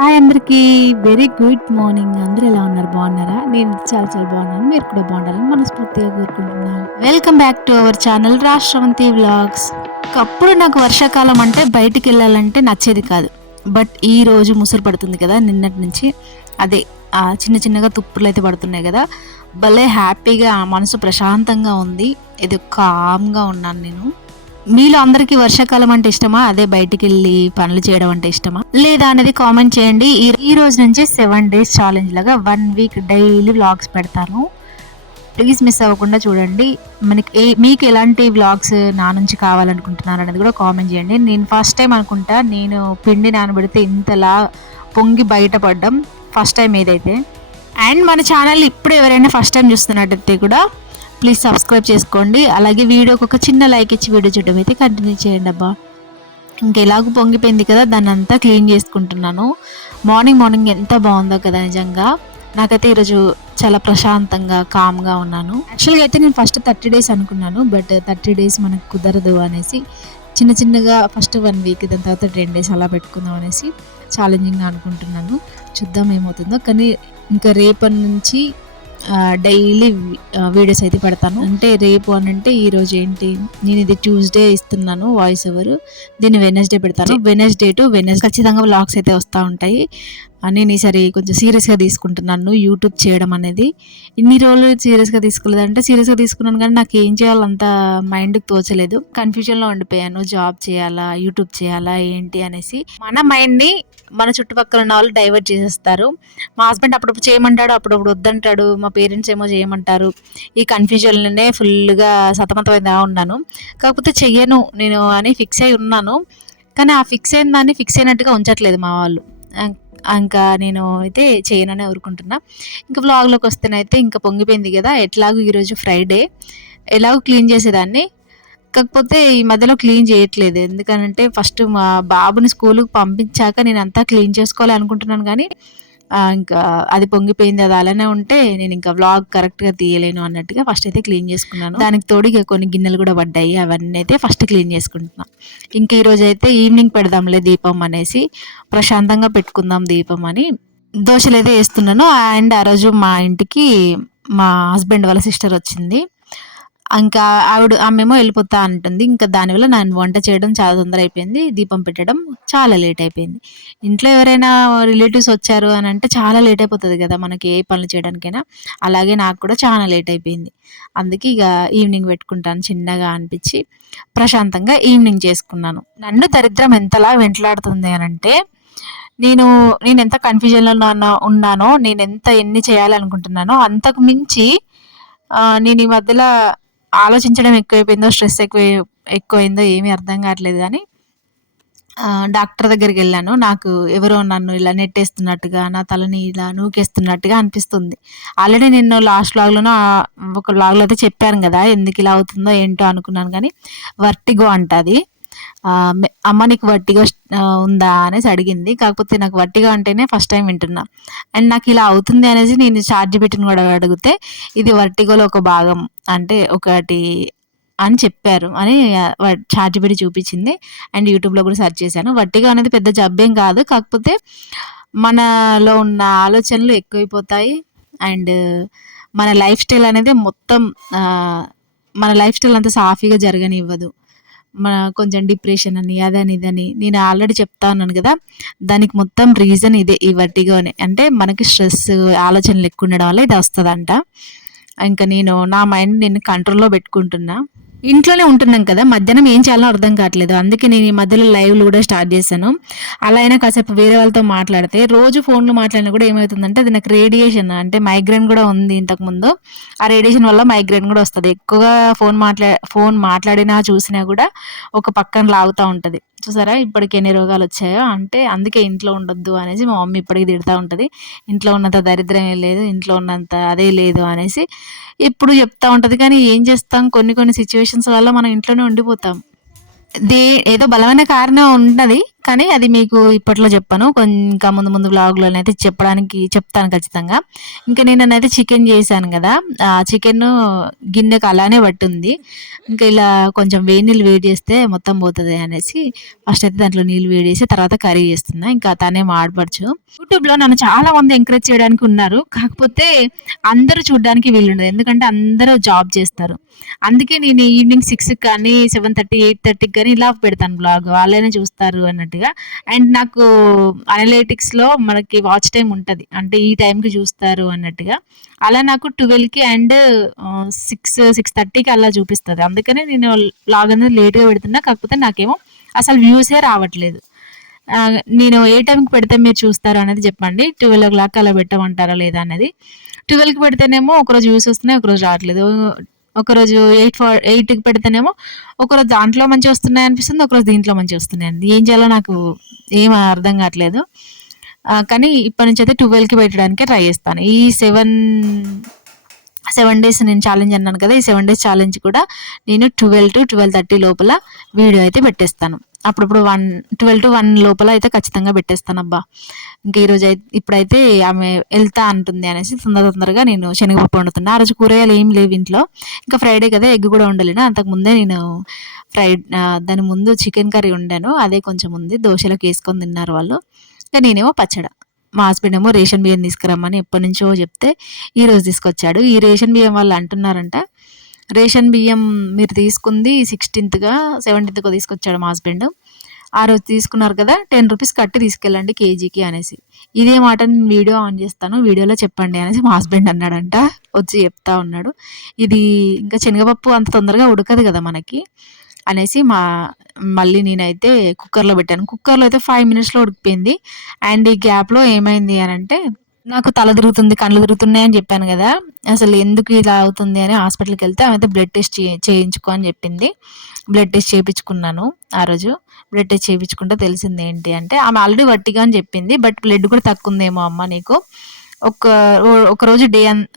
Hi అందరికీ. Very good morning. అందరూ ఎలా ఉన్నారు? బాగున్నారా? నేను చాలా బాగున్నాను. మీరు కూడా బాగుండాలని మనస్ఫూర్తిగా కోరుకుంటున్నాను. Welcome back to our channel Rashtravanti vlogs. ఒకప్పుడు నాకు వర్షాకాలం అంటే బయటికి వెళ్ళాలంటే నచ్చేది కాదు. బట్ ఈ రోజు ముసురు పడుతుంది కదా, నిన్నటి నుంచి అదే చిన్నగా తుప్పులు అయితే పడుతున్నాయి కదా, భలే హ్యాపీగా మనసు ప్రశాంతంగా ఉంది. ఇది కామ్గా ఉన్నాను నేను. మీలో అందరికీ వర్షాకాలం అంటే ఇష్టమా, అదే బయటికి వెళ్ళి పనులు చేయడం అంటే ఇష్టమా లేదా అనేది కామెంట్ చేయండి. ఈ రోజు నుంచి 7 days ఛాలెంజ్ లాగా 1 week డైలీ వ్లాగ్స్ పెడతాను. ప్లీజ్ మిస్ అవ్వకుండా చూడండి. మీకు ఎలాంటి వ్లాగ్స్ నా నుంచి కావాలనుకుంటున్నారు అనేది కూడా కామెంట్ చేయండి. నేను ఫస్ట్ టైం అనుకుంటా నేను పిండి నానబెడితే ఇంతలా పొంగి బయటపడ్డం ఫస్ట్ టైం ఏదైతే. అండ్ మన ఛానల్ ఇప్పుడు ఎవరైనా ఫస్ట్ టైం చూస్తున్నట్టయితే కూడా ప్లీజ్ సబ్స్క్రైబ్ చేసుకోండి. అలాగే వీడియోకి ఒక చిన్న లైక్ ఇచ్చి వీడియో చూడడం అయితే కంటిన్యూ చేయండి అబ్బా. ఇంకెలాగూ పొంగిపోయింది కదా, దాన్ని అంతా క్లీన్ చేసుకుంటున్నాను. మార్నింగ్ ఎంత బాగుందో కదా నిజంగా. నాకైతే ఈరోజు చాలా ప్రశాంతంగా కామ్గా ఉన్నాను. యాక్చువల్గా అయితే నేను ఫస్ట్ 30 days అనుకున్నాను, బట్ 30 days మనకు కుదరదు అనేసి చిన్నగా ఫస్ట్ 1 week, దాని తర్వాత 10 days అలా పెట్టుకుందాం అనేసి ఛాలెంజింగ్గా అనుకుంటున్నాను. చూద్దాం ఏమవుతుందో. కానీ ఇంకా రేపటి నుంచి డైలీ వీడియోస్ అయితే పెడతాను. అంటే రేపు అని అంటే ఈరోజు ఏంటి, నేను ఇది ట్యూస్డే ఇస్తున్నాను వాయిస్ ఓవర్, దీన్ని వెనస్డే పెడతాను. వెనస్డే టు వెనస్డే ఖచ్చితంగా వ్లాగ్స్ అయితే వస్తూ ఉంటాయి. నేను ఈసారి కొంచెం సీరియస్గా తీసుకుంటున్నాను యూట్యూబ్ చేయడం అనేది. ఇన్ని రోజులు సీరియస్గా తీసుకోలేదంటే సీరియస్గా తీసుకున్నాను, కానీ నాకు ఏం చేయాలో అంత మైండ్కి తోచలేదు. కన్ఫ్యూజన్లో ఉండిపోయాను. జాబ్ చేయాలా, యూట్యూబ్ చేయాలా ఏంటి అనేసి. మన మైండ్ని మన చుట్టుపక్కల ఉన్న వాళ్ళు డైవర్ట్ చేసేస్తారు. మా హస్బెండ్ అప్పుడప్పుడు చేయమంటాడు, అప్పుడప్పుడు వద్దంటాడు. మా పేరెంట్స్ ఏమో చేయమంటారు. ఈ కన్ఫ్యూజన్లోనే ఫుల్గా సతమతమైనా ఉన్నాను. కాకపోతే చెయ్యను నేను అని ఫిక్స్ అయి ఉన్నాను. కానీ ఆ ఫిక్స్ అయిన దాన్ని ఫిక్స్ అయినట్టుగా ఉంచట్లేదు మా వాళ్ళు. ఇంకా నేను అయితే చేయననే ఊరుకుంటున్నా. ఇంకా వ్లాగ్లోకి వస్తేనైతే ఇంకా పొంగిపోయింది కదా. ఎట్లాగో ఈరోజు ఫ్రైడే, ఎలాగో క్లీన్ చేసేదాన్ని. కాకపోతే ఈ మధ్యలో క్లీన్ చేయట్లేదు. ఎందుకనంటే ఫస్ట్ మా బాబుని స్కూల్కి పంపించాక నేను అంతా క్లీన్ చేసుకోవాలి అనుకుంటున్నాను, కానీ ఇంకా అది పొంగిపోయింది. అది అలానే ఉంటే నేను ఇంకా వ్లాగ్ కరెక్ట్గా తీయలేను అన్నట్టుగా ఫస్ట్ అయితే క్లీన్ చేసుకున్నాను. దానికి తోడు ఇక కొన్ని గిన్నెలు కూడా పడ్డాయి, అవన్నీ అయితే ఫస్ట్ క్లీన్ చేసుకుంటున్నా. ఇంక ఈరోజు అయితే ఈవినింగ్ పెడదాంలే దీపం అనేసి, ప్రశాంతంగా పెట్టుకుందాం దీపం అని దోశలు అయితే వేస్తున్నాను. అండ్ ఆ రోజు మా ఇంటికి మా హస్బెండ్ వాళ్ళ సిస్టర్ వచ్చింది. ఇంకా ఆమెమో వెళ్ళిపోతా అంటుంది. ఇంకా దానివల్ల నేను వంట చేయడం చాలా తొందర అయిపోయింది, దీపం పెట్టడం చాలా లేట్ అయిపోయింది. ఇంట్లో ఎవరైనా రిలేటివ్స్ వచ్చారు అని అంటే చాలా లేట్ అయిపోతుంది కదా మనకి, ఏ పనులు చేయడానికైనా. అలాగే నాకు కూడా చాలా లేట్ అయిపోయింది. అందుకే ఇక ఈవినింగ్ పెట్టుకుంటాను చిన్నగా అనిపించి ప్రశాంతంగా ఈవినింగ్ చేసుకున్నాను. నన్ను దరిద్రం ఎంతలా వెంటలాడుతుంది అని అంటే, నేను ఎంత కన్ఫ్యూజన్లో ఉన్నానో, నేను ఎన్ని చేయాలనుకుంటున్నానో అంతకు మించి నేను ఈ మధ్యలో ఆలోచించడం ఎక్కువైపోయిందో, స్ట్రెస్ ఎక్కువైందో ఏమీ అర్థం కావట్లేదు. కానీ డాక్టర్ దగ్గరికి వెళ్ళాను. నాకు ఎవరో నన్ను ఇలా నెట్టేస్తున్నట్టుగా, నా తలని ఇలా నూకేస్తున్నట్టుగా అనిపిస్తుంది. ఆల్రెడీ నేను లాస్ట్ వ్లాగ్లోనో ఒక వ్లాగ్లో అయితే చెప్పాను కదా ఎందుకు ఇలా అవుతుందో ఏంటో అనుకున్నాను. కానీ వర్టిగో అంట అది. అమ్మ నీకు వర్టిగో ఉందా అనేసి అడిగింది. కాకపోతే నాకు వర్టిగో అంటేనే ఫస్ట్ టైం వింటున్నా. అండ్ నాకు ఇలా అవుతుంది అనేసి నేను ChatGPTని కూడా అడిగితే ఇది వర్టిగోలో ఒక భాగం అంటే ఒకటి అని చెప్పారు అని ChatGPT చూపించింది. అండ్ యూట్యూబ్లో కూడా సెర్చ్ చేశాను. వర్టిగో అనేది పెద్ద జబ్బేం కాదు, కాకపోతే మనలో ఉన్న ఆలోచనలు ఎక్కువైపోతాయి. అండ్ మన లైఫ్ స్టైల్ అనేది మొత్తం మన లైఫ్ స్టైల్ అంతా సాఫీగా జరగనివ్వదు. కొంచెం డిప్రెషన్ అని అదని ఇదని నేను ఆల్రెడీ చెప్తా ఉన్నాను కదా. దానికి మొత్తం రీజన్ ఇదే, ఈ వర్టిగోనే. అంటే మనకి స్ట్రెస్, ఆలోచనలు ఎక్కువ ఉండడం వల్ల ఇది వస్తుందంట. ఇంకా నా మైండ్ నేను కంట్రోల్లో పెట్టుకుంటున్నా. ఇంట్లోనే ఉంటున్నాం కదా, మధ్యాహ్నం ఏం చేయాలో అర్థం కావట్లేదు. అందుకే నేను ఈ మధ్యలో లైవ్లు కూడా స్టార్ట్ చేశాను. అలా అయినా కాసేపు వేరే వాళ్ళతో మాట్లాడితే, రోజు ఫోన్లో మాట్లాడినా కూడా ఏమవుతుందంటే అది నాకు రేడియేషన్, అంటే మైగ్రేన్ కూడా ఉంది ఇంతకుముందు. ఆ రేడియేషన్ వల్ల మైగ్రేన్ కూడా వస్తుంది. ఎక్కువగా ఫోన్ మాట్లాడినా చూసినా కూడా ఒక పక్కన లాగుతూ ఉంటుంది. చూసారా ఇప్పటికి ఎన్ని రోగాలు వచ్చాయో. అంటే అందుకే ఇంట్లో ఉండొద్దు అనేసి మా మమ్మీ ఇప్పటికి తిడుతూ ఉంటుంది. ఇంట్లో ఉన్నంత దరిద్రమే లేదు, ఇంట్లో ఉన్నంత అదే లేదు అనేసి ఎప్పుడు చెప్తూ ఉంటుంది. కానీ ఏం చేస్తాం, కొన్ని సిచ్యువేషన్స్ వల్ల మనం ఇంట్లోనే ఉండిపోతాం. ఏదో బలమైన కారణం ఉన్నది, కానీ అది మీకు ఇప్పట్లో చెప్పను. ఇంకా ముందు ముందు వ్లాగ్‌లోనైతే చెప్తాను ఖచ్చితంగా. ఇంకా నేననైతే చికెన్ చేశాను గదా! ఆ చికెను గిన్నెకి అలానే పట్టుంది. ఇంకా ఇలా కొంచెం వేడి నీళ్ళు వేడి చేస్తే మొత్తం పోతది అనేసి ఫస్ట్ అయితే దాంట్లో నీళ్ళు వేడి చేసి తర్వాత కర్రీ చేస్తున్నా. ఇంకా తనే మా ఆడపడుచు. యూట్యూబ్‌లో నన్ను చాలా మంది ఎంకరేజ్ చేయడానికి ఉన్నారు. కాకపోతే అందరూ చూడ్డానికి వీలుండదు. ఎందుకంటే అందరూ జాబ్ చేస్తారు. అందుకే నేను ఈవినింగ్ 6కి కానీ 7:30, 8:30కి గాని ఇలా పెడతాను వ్లాగ్. వాళ్ళైనా చూస్తారు అన్నట్టుగా. అండ్ నాకు అనలైటిక్స్‌లో మనకి వాచ్ టైమ్ ఉంటది. అంటే ఈ టైంకి చూస్తారు అన్నట్టుగా. అలా నాకు 12కి అండ్ 6:30కి అలా చూపిస్తది. అందుకనే నేను వ్లాగ్ అనేది లేట్‌గా పెడుతున్నా. కాకపోతే నాకేమో అసలు వ్యూసే రావట్లేదు. నేను ఏ టైంకి పెడితే మీరు చూస్తారు అనేది చెప్పండి. 12:00 అలా పెట్టమంటారా లేదా అన్నది. 12కి పెడితేనేమో ఒకరోజు వ్యూస్ వస్తున్నాయి. ఒకరోజు రావట్లేదు. ఒకరోజు 8కి పెడితేనేమో ఒకరోజు దాంట్లో మంచిగొస్తున్నాయి అనిపిస్తుంది. ఒకరోజు దీంట్లో మంచిగొస్తున్నాయండి. ఏం చేయాలో నాకు ఏం అర్థం కావట్లేదు. కానీ ఇప్పటి నుంచయితే 12కి పెట్టడానికే ట్రై చేస్తాను. ఈ 7 డేస్ నేను ఛాలెంజ్ అన్నాను కదా! ఈ 7 డేస్ ఛాలెంజ్ కూడా నేను 12-12:30 లోపల వీడియో అయితే పెట్టేస్తాను. అప్పుడప్పుడు 12-1 లోపల అయితే ఖచ్చితంగా పెట్టేస్తానబ్బా! ఇంకా ఇప్పుడైతే ఆమె ఎళ్తా అంటుంది అనేసి తొందరగా నేను శనగపప్పు వండుతున్నా. ఆ రోజు కూరగాయలు ఏం లేవు ఇంట్లో. ఇంకా ఫ్రైడే కదా! ఎగ్ కూడా వండలేను. అంతకుముందే నేను దాని ముందు చికెన్ కర్రీ వండాను. అదే కొంచెం ఉంది. దోసలోకి ఏసుకొని తిన్నారు వాళ్ళు. ఇంకా నేనేమో పచ్చడ. మా హస్బెండ్ ఏమో రేషన్ బియ్యం తీసుకురమ్మని ఎప్పటినుంచో చెప్తే ఈరోజు తీసుకొచ్చాడు. ఈ రేషన్ బియ్యం వాళ్ళు అంటున్నారంట, రేషన్ బియ్యం మీరు తీసుకుంది 16థ్‌గా 17థ్‌కో తీసుకొచ్చాడు మా హస్బెండ్. ఆ రోజు తీసుకున్నారు కదా, 10 రూపీస్ కట్టి తీసుకెళ్ళండి కేజీకి అనేసి. ఇదే మాట నేను వీడియో ఆన్ చేస్తాను, వీడియోలో చెప్పండి అనేసి మా హస్బెండ్ అన్నాడంట. వచ్చి చెప్తా ఉన్నాడు. ఇది ఇంకా శనగపప్పు అంత తొందరగా ఉడకదు కదా మనకి అనేసి మళ్ళీ నేనైతే కుక్కర్‌లో పెట్టాను. కుక్కర్‌లో అయితే 5 మినిట్స్‌లో ఉడికిపోయింది. అండ్ ఈ గ్యాప్‌లో ఏమైంది అనంటే, నాకు తల తిరుగుతుంది, కళ్ళు తిరుగుతున్నాయి అని చెప్పాను గదా! అసలు ఎందుకు ఇలా అవుతుంది అని హాస్పిటల్‌కెళ్తే ఆమైతే బ్లడ్ టెస్ట్ చేయించుకో అని చెప్పింది. బ్లడ్ టెస్ట్ చేపించుకున్నాను ఆ రోజు. బ్లడ్ టెస్ట్ చేపించుకుంటే తెలిసింది ఏంటి అంటే, ఆమె ఆల్రెడీ వట్టిగా అని చెప్పింది. బట్ బ్లడ్ కూడా తక్కువుందేమో అమ్మ నీకు. ఒక ఒకరోజు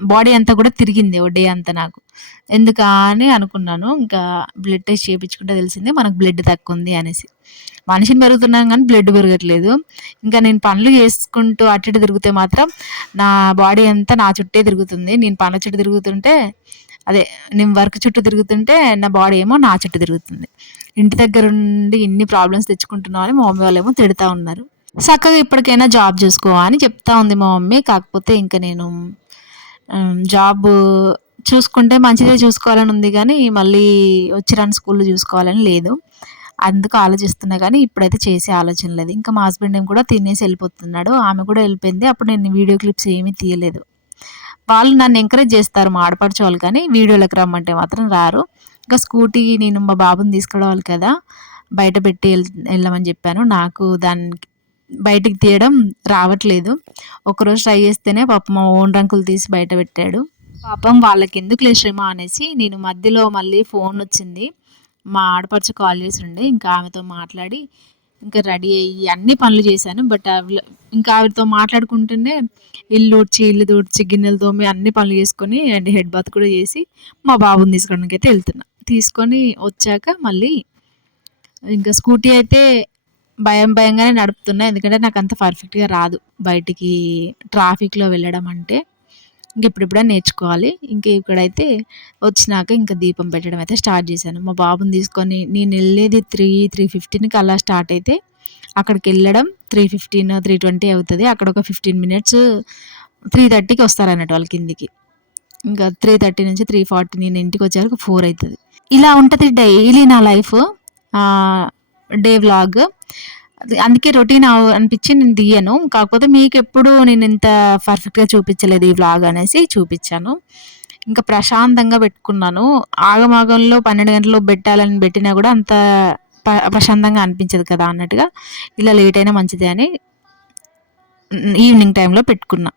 బాడీ అంతా కూడా తిరిగింది ఓ డే అంతా నాకు. ఎందుకా అని అనుకున్నాను. ఇంకా బ్లడ్ టెస్ట్ చేపించుకుంటే తెలిసింది మనకు బ్లడ్ తక్కువుంది అనేసి. మనిషిని పెరుగుతున్నాను గానీ బ్లడ్ పెరగట్లేదు. ఇంకా నేను పనులు చేసుకుంటూ అటు ఇటు తిరిగితే మాత్రం నా బాడీ అంతా నా చుట్టే తిరుగుతుంది. నేను పనుల చుట్టూ తిరుగుతుంటే అదే నేను వర్క్ చుట్టూ తిరుగుతుంటే నా బాడీ ఏమో నా చుట్టూ తిరుగుతుంది. ఇంటి దగ్గరుండి ఇన్ని ప్రాబ్లమ్స్ తెచ్చుకుంటున్నావు అని మా మమ్మీ వాళ్ళేమో తిడతా ఉన్నారు. చక్కగా ఇప్పటికైనా జాబ్ చూసుకో అని చెప్తా ఉంది మా మమ్మీ. కాకపోతే ఇంక నేను జాబు చూసుకుంటే మంచిదే చూసుకోవాలని ఉంది గానీ, మళ్ళీ వచ్చి రాని స్కూల్‌లో చూసుకోవాలని లేదు. అందుకు ఆలోచిస్తున్నా గానీ, ఇప్పుడైతే చేసే ఆలోచన లేదు. ఇంకా మా హస్బెండ్ ఏమో కూడా తినేసి ఎళ్ళిపోతున్నాడు. ఆమె కూడా ఎళ్ళిపోయింది. అప్పుడు నేను వీడియో క్లిప్స్ ఏమీ తీయలేదు. వాళ్ళు నన్ను ఎంకరేజ్ చేస్తారు మా ఆడపడుచు వాళ్ళు, కానీ వీడియోలోకి రమ్మంటే మాత్రం రారు. ఇంకా స్కూటీ నేను మా బాబుని తీసుకురావాలి కదా! బయట పెట్టి ఎళ్ళమని చెప్పాను. నాకు దానికి బయటికి తీయడం రావట్లేదు. ఒకరోజు ట్రై చేస్తేనే పాపం మా ఓనర్ అంకుల్ తీసి బయట పెట్టాడు. పాపం వాళ్ళకెందుకులే శ్రమ అనేసి నేను మధ్యలో మళ్ళీ ఫోనొచ్చింది. మా ఆడపడుచు కాల్ చేసుండే. ఇంకా ఆమెతో మాట్లాడి ఇంకా రెడీ అయ్యి అన్ని పనులు చేశాను. బట్ ఇంకా ఆవిడతో మాట్లాడుకుంటూనే ఇల్లు ఊడ్చి, ఇల్లు తుడిచి, గిన్నెలు తోమి అన్ని పనులు చేసుకొని అండ్ హెడ్ బాత్ కూడా చేసి మా బాబుని తీసుకోవడానికైతే వెళ్తున్నా. తీసుకొని వచ్చాక మళ్ళీ ఇంకా స్కూటీ అయితే భయంగానే నడుపుతున్నా. ఎందుకంటే నాకంత పర్ఫెక్ట్‌గా రాదు బయటికి ట్రాఫిక్‌లో వెళ్ళడం అంటే. ఇప్పుడిప్పుడే నేర్చుకోవాలి. ఇక్కడైతే వచ్చినాక ఇంకా దీపం పెట్టడం అయితే స్టార్ట్ చేశాను. మా బాబుని తీసుకొని నేనెళ్ళేది 3:15కి అలా స్టార్ట్ అయితే అక్కడికెళ్ళడం 3:15, 3:20 అవుతది. అక్కడ ఒక 15 మినిట్స్ 3:30కి వస్తారన్నట్టు వాళ్ళు కిందికి. ఇంకా 3:30 నుంచి 3:40 నేను ఇంటికొచ్చేవరకు 4 అయితది. ఇలా ఉంటది డైలీ నా లైఫ్. Day vlog. అందుకే రొటీన్ అనిపించి నేను తీయను. కాకపోతే మీకెప్పుడు నేను ఇంత పర్ఫెక్ట్‌గా చూపించలేదు ఈ వ్లాగ్ అనేసి చూపించాను. ఇంకా ప్రశాంతంగా పెట్టుకున్నాను. ఆగమాగంలో 12 గంటల్లో పెట్టాలని పెట్టినా కూడా అంత ప్రశాంతంగా అనిపించదు కదా అన్నట్టుగా ఇలా లేట్ అయినా మంచిదే అని ఈవినింగ్ టైంలో పెట్టుకున్నా.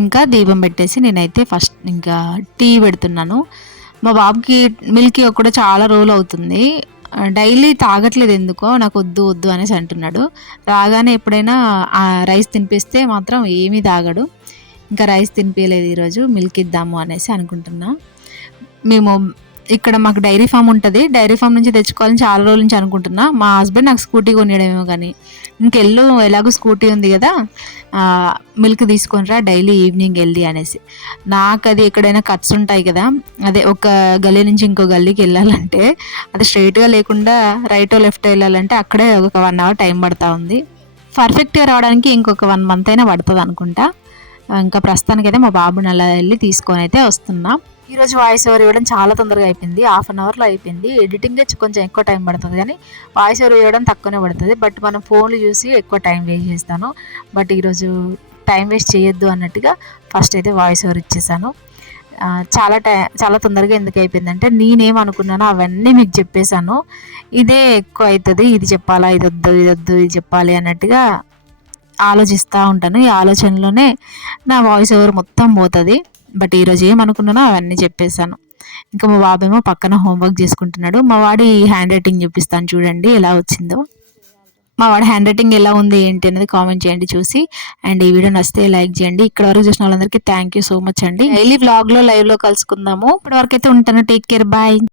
ఇంకా దీపం పెట్టేసి నేనైతే ఫస్ట్ ఇంకా టీ పెడుతున్నాను. మా బాబుకి మిల్క్ కూడా చాలా రోజులు అవుతుంది. డైలీ తాగట్లేదు ఎందుకో, నాకు వద్దు వద్దు అనేసి అంటున్నాడు. రాగానే ఎప్పుడైనా రైస్ తినిపిస్తే మాత్రం ఏమీ తాగడు. ఇంకా రైస్ తినిపించలేదు ఈరోజు, మిల్క్ ఇద్దాము అనేసి అనుకుంటున్నా. మేము ఇక్కడ మాకు డైరీ ఫామ్ ఉంటుంది, డైరీ ఫామ్ నుంచి తెచ్చుకోవాలని చాలా రోజుల నుంచి అనుకుంటున్నా. మా హస్బెండ్ నాకు స్కూటీ కొనియడమేమో కానీ ఇంకెళ్ళు, ఎలాగో స్కూటీ ఉంది కదా మిల్క్ తీసుకొనిరా డైలీ ఈవినింగ్ వెళ్ళి అనేసి. నాకు అది ఎక్కడైనా కట్స్ ఉంటాయి కదా, అదే ఒక గల్లీ నుంచి ఇంకో గల్లీకి వెళ్ళాలంటే అది స్ట్రైట్గా లేకుండా రైట్ లెఫ్ట్ వెళ్ళాలంటే అక్కడే ఒక 1 hour టైం పడుతూ ఉంది. పర్ఫెక్ట్గా రావడానికి ఇంకొక 1 month అయినా పడుతుంది అనుకుంటా. ఇంకా ప్రస్తుతానికైతే మా బాబుని అలా వెళ్ళి తీసుకొని అయితే వస్తున్నాం. ఈరోజు వాయిస్ ఓవర్ ఇవ్వడం చాలా తొందరగా అయిపోయింది, 1/2 hourలో అయిపోయింది. ఎడిటింగే కొంచెం ఎక్కువ టైం పడుతుంది కానీ వాయిస్ ఓవర్ ఇవ్వడం తక్కువనే పడుతుంది. బట్ మనం ఫోన్లు చూసి ఎక్కువ టైం వేస్ట్ చేస్తాను. బట్ ఈరోజు టైం వేస్ట్ చేయొద్దు అన్నట్టుగా ఫస్ట్ అయితే వాయిస్ ఓవర్ ఇచ్చేసాను. చాలా తొందరగా ఎందుకు అయిపోయిందంటే నేనేమనుకున్నానో అవన్నీ మీకు చెప్పేశాను. ఇదే ఎక్కువ అవుతుంది, ఇది చెప్పాలా, ఇది వద్దు ఇది వద్దు ఇది చెప్పాలి అన్నట్టుగా ఆలోచిస్తూ ఉంటాను. ఈ ఆలోచనలోనే నా వాయిస్ ఓవర్ మొత్తం పోతుంది. బట్ ఈరోజు ఏమనుకున్నానో అవన్నీ చెప్పేశాను. ఇంకా మా బాబేమో పక్కన హోంవర్క్ చేసుకుంటున్నాడు. మా వాడి హ్యాండ్ రైటింగ్ చూపిస్తాను చూడండి ఎలా వచ్చిందో. మా వాడి హ్యాండ్ రైటింగ్ ఎలా ఉంది ఏంటి అనేది కామెంట్ చేయండి చూసి. అండ్ ఈ వీడియో నచ్చితే లైక్ చేయండి. ఇక్కడ వరకు చూసిన వాళ్ళందరికీ థ్యాంక్ యూ సో మచ్ అండి. డైలీ వ్లాగ్లో లైవ్లో కలుసుకుందాము. ఇప్పటి వరకు అయితే ఉంటాను. Take care, bye.